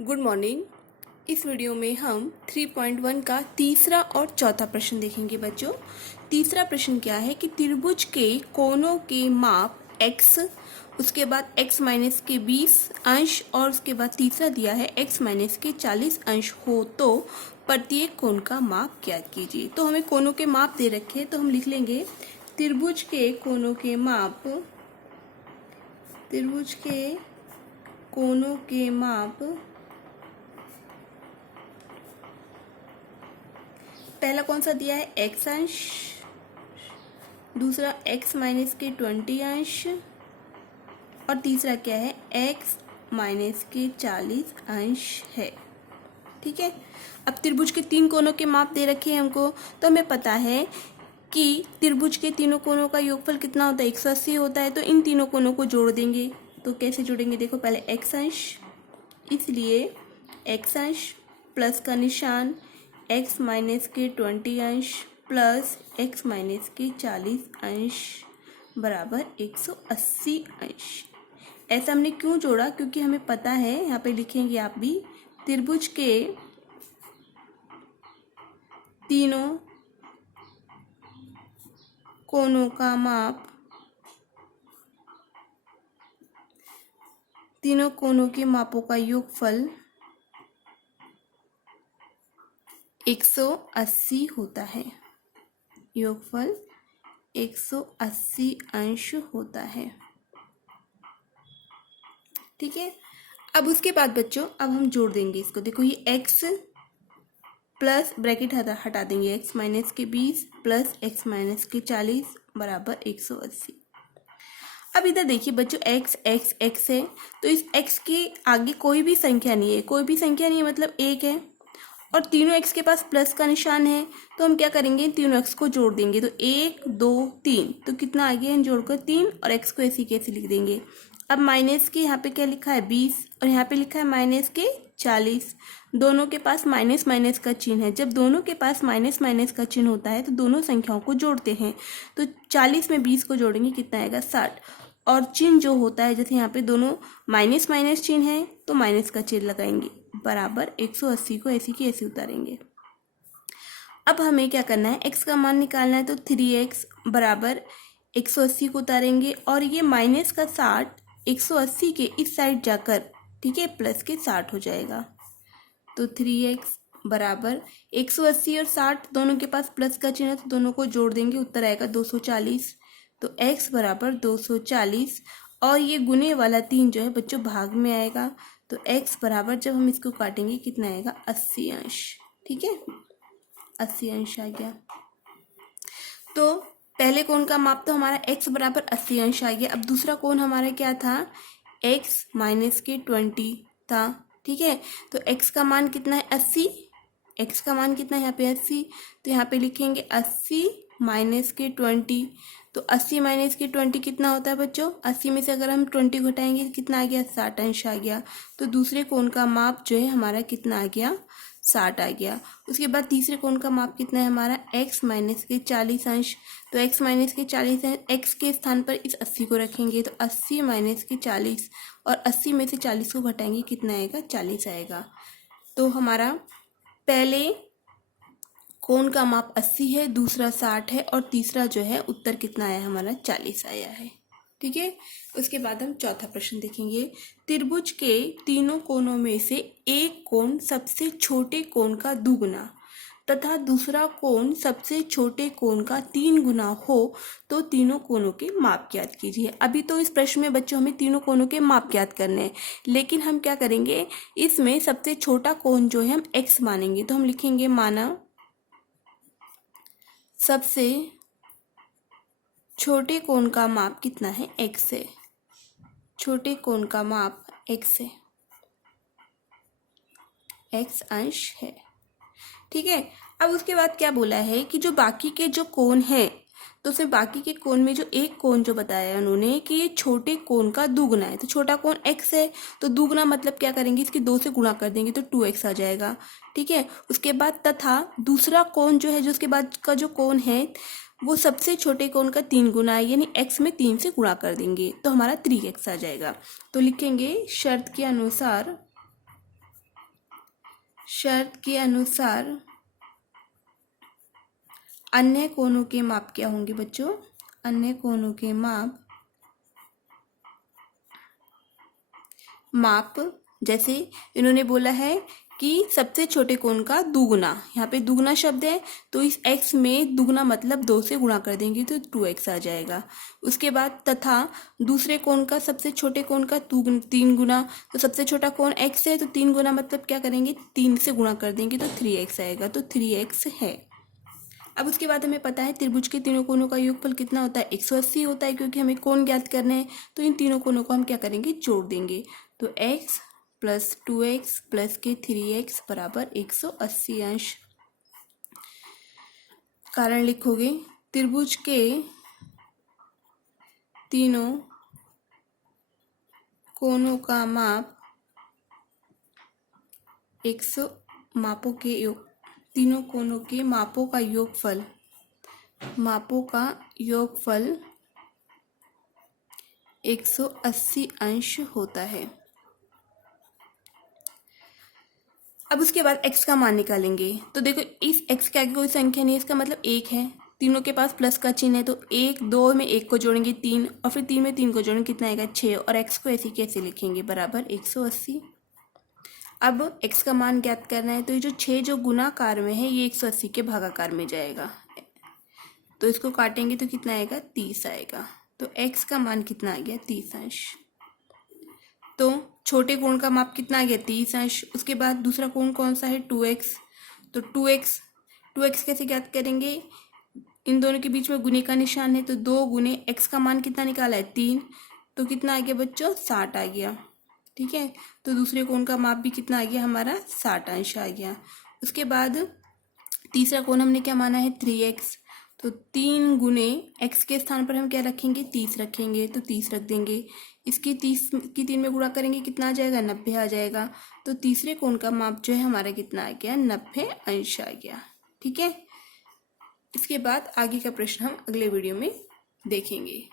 Good morning. इस video में हम 3.1 का तीसरा और चौथा प्रश्न देखेंगे बच्चों। तीसरा प्रश्न क्या है कि त्रिभुज के कोणों के माप x, उसके बाद x माइनस के 20 अंश और उसके बाद तीसरा दिया है x माइनस के 40 अंश हो तो प्रत्येक कोण का माप ज्ञात कीजिए। तो हमें कोणों के माप दे रखे हैं, तो हम लिख लेंगे त्रिभुज के कोणों के माप, त्रिभुज के कोणों के माप पहला कौन सा दिया है x अंश, दूसरा x माइनस के 20 अंश और तीसरा क्या है x माइनस के 40 अंश है। ठीक है, अब त्रिभुज के तीन कोणों के माप दे रखे हैं हमको, तो हमें पता है कि त्रिभुज के तीनों कोणों का योगफल कितना होता है 180 होता है। तो इन तीनों कोणों को जोड़ देंगे। तो कैसे जोड़ेंगे, देखो पहले x अंश, इसलिए x अंश प्लस का निशान x माइनस के 20 अंश प्लस x माइनस के 40 अंश बराबर 180 अंश। ऐसा हमने क्यों जोड़ा, क्योंकि हमें पता है, यहाँ पे लिखेंगे आप भी, त्रिभुज के तीनों कोणों का माप, तीनों कोणों के मापों का योगफल 180 होता है। योगफल 180 अंश होता है। ठीक है, अब उसके बाद बच्चों अब हम जोड़ देंगे इसको। देखो ये x प्लस ब्रैकेट हटा देंगे, x माइनस के 20 प्लस x माइनस के 40 बराबर 180। अब इधर देखिए बच्चों x x x है, तो इस x के आगे कोई भी संख्या नहीं है, कोई भी संख्या नहीं है मतलब 1 है और तीनों x के पास प्लस का निशान है। तो हम क्या करेंगे, तीनों x को जोड़ देंगे। तो 1 2 3, तो कितना आ गया जोड़कर 3 और x को ऐसे कैसे लिख देंगे। अब माइनस के यहाँ पे क्या लिखा है 20 और यहाँ पे लिखा है माइनस के 40। दोनों के पास माइनस माइनस का चिन्ह है। जब दोनों के पास माइनस माइनस का चिन्ह होता है तो दोनों संख्याओं को जोड़ते हैं। तो 40 में 20 को जोड़ेंगे, कितना आएगा 60। और चिन्ह जो होता है, जैसे यहाँ पे दोनों माइनस माइनस चिन्ह है तो माइनस का चिन्ह लगाएंगे, बराबर 180 को ऐसी की ऐसी उतारेंगे। अब हमें क्या करना है, x का मान निकालना है। तो 3x बराबर 180 को उतारेंगे और ये माइनस का 60 180 के इस साइड जाकर, ठीक है, प्लस के 60 हो जाएगा। तो 3x बराबर 180 और 60 दोनों के पास प्लस का चिन्ह है, तो दोनों को जोड़ देंगे, उत्तर आएगा 240। तो x बराबर 240 और ये गुने वाला 3 जो है बच्चों भाग में आएगा। तो x बराबर जब हम इसको काटेंगे कितना आएगा 80 अंश। ठीक है, 80 अंश आ गया। तो पहले कोण का माप तो हमारा x बराबर 80 अंश आ गया। अब दूसरा कोण हमारा क्या था, x माइनस के 20 था। ठीक है, तो x का मान कितना है 80, x का मान कितना है यहाँ पे 80। तो यहाँ पे लिखेंगे 80 माइनस के 20। तो 80 माइनस के 20 कितना होता है बच्चों, 80 में से अगर हम 20 घटाएंगे कितना आ गया 60 अंश आ गया। तो दूसरे कोण का माप जो है हमारा कितना आ गया 60 आ गया। उसके बाद तीसरे कोण का माप कितना है हमारा x माइनस के 40 अंश। तो x माइनस के 40 है, x के स्थान पर इस 80 को रखेंगे। तो 80 माइनस के 40 और 80 में से 40 को घटाएंगे कितना आएगा 40 आएगा। तो हमारा पहले कोण का माप 80 है, दूसरा 60 है और तीसरा जो है उत्तर कितना आया हमारा 40 आया है। ठीक है, उसके बाद हम चौथा प्रश्न देखेंगे। त्रिभुज के तीनों कोणों में से एक कोण सबसे छोटे कोण का दुगुना तथा दूसरा कोण सबसे छोटे कोण का 3 गुना हो तो तीनों कोणों के माप ज्ञात कीजिए। अभी तो इस प्रश्न में बच्चों हमें तीनों कोणों के माप ज्ञात करने हैं, लेकिन हम क्या करेंगे, इसमें सबसे छोटा कोण जो है हम x मानेंगे। तो हम लिखेंगे माना सबसे छोटे कोण का माप कितना है x है। छोटे कोण का माप x है, x अंश है। ठीक है, अब उसके बाद क्या बोला है कि जो बाकी के जो कोण है, तो उसमें बाकी के कोण में जो एक कोण जो बताया उन्होंने कि ये छोटे कोण का दुगुना है। तो छोटा कोण x है, तो दुगुना मतलब क्या करेंगे, इसके 2 से गुणा कर देंगे तो 2x आ जाएगा। ठीक है, उसके बाद तथा दूसरा कोण जो है, जो उसके बाद का जो कोण है वो सबसे छोटे कोण का 3 गुना है, यानी x में 3 से गुणा कर देंगे तो हमारा 3x आ जाएगा। तो लिखेंगे शर्त के अनुसार शर्त के अनुसार अन्य कोणों के माप क्या होंगे बच्चों? अन्य कोणों के माप जैसे इन्होंने बोला है कि सबसे छोटे कोण का दुगुना, यहाँ पे दुगुना शब्द है तो इस x में दुगुना मतलब 2 से गुणा कर देंगे तो 2x आ जाएगा। उसके बाद तथा दूसरे कोण का सबसे छोटे कोण का 3 गुना, तो सबसे छोटा कोण x है तो 3 गुना मतलब क्या करेंगे 3 से गुणा कर देंगे तो 3x आएगा, तो 3x है। अब उसके बाद हमें पता है त्रिभुज के तीनों कोणों का योगफल कितना होता है? 180 होता है, क्योंकि हमें कोण ज्ञात करने हैं तो इन तीनों कोणों को हम क्या करेंगे जोड़ देंगे। तो x प्लस 2x प्लस के 3x बराबर 180 अंश। कारण लिखोगे त्रिभुज के तीनों कोणों का माप 100 मापों के योग, तीनों कोणों के मापों का योगफल 180 अंश होता है। अब उसके बाद x का मान निकालेंगे। तो देखो इस x के आगे कोई संख्या नहीं है, इसका मतलब 1 है, तीनों के पास प्लस का चिन्ह है तो 1 2 में 1 को जोड़ेंगे 3 और फिर 3 में 3 को जोड़ेंगे कितना आएगा 6 और x को ऐसे कैसे लिखेंगे बराबर 180। अब x का मान ज्ञात करना है तो ये जो 6 जो गुणाकार में है ये 180 के भागाकार में जाएगा, तो इसको काटेंगे तो कितना आएगा 30 आएगा। तो x का मान कितना आ गया 30 अंश। तो छोटे कोण का माप कितना आ गया 30 अंश। उसके बाद दूसरा कोण कौन सा है 2x, तो 2x कैसे ज्ञात करेंगे? इन दोनों के बीच में गुने का निशान है तो 2 गुने x का मान कितना निकाला है 3, तो कितना आ गया बच्चों 60 आ गया। ठीक है, तो दूसरे कोण का माप भी कितना आ गया हमारा 60 अंश आ गया। उसके बाद तीसरा कोण हमने क्या माना है 3x, तो 3 गुने x के स्थान पर हम क्या रखेंगे 30 रखेंगे, तो 30 रख देंगे। इसकी 30 की 3 में गुणा करेंगे कितना आ जाएगा 90 आ जाएगा। तो तीसरे कोण का माप जो है हमारा कितना आ गया 90 अंश आ गया। ठीक है, इसके बाद आगे का प्रश्न हम अगले वीडियो में देखेंगे।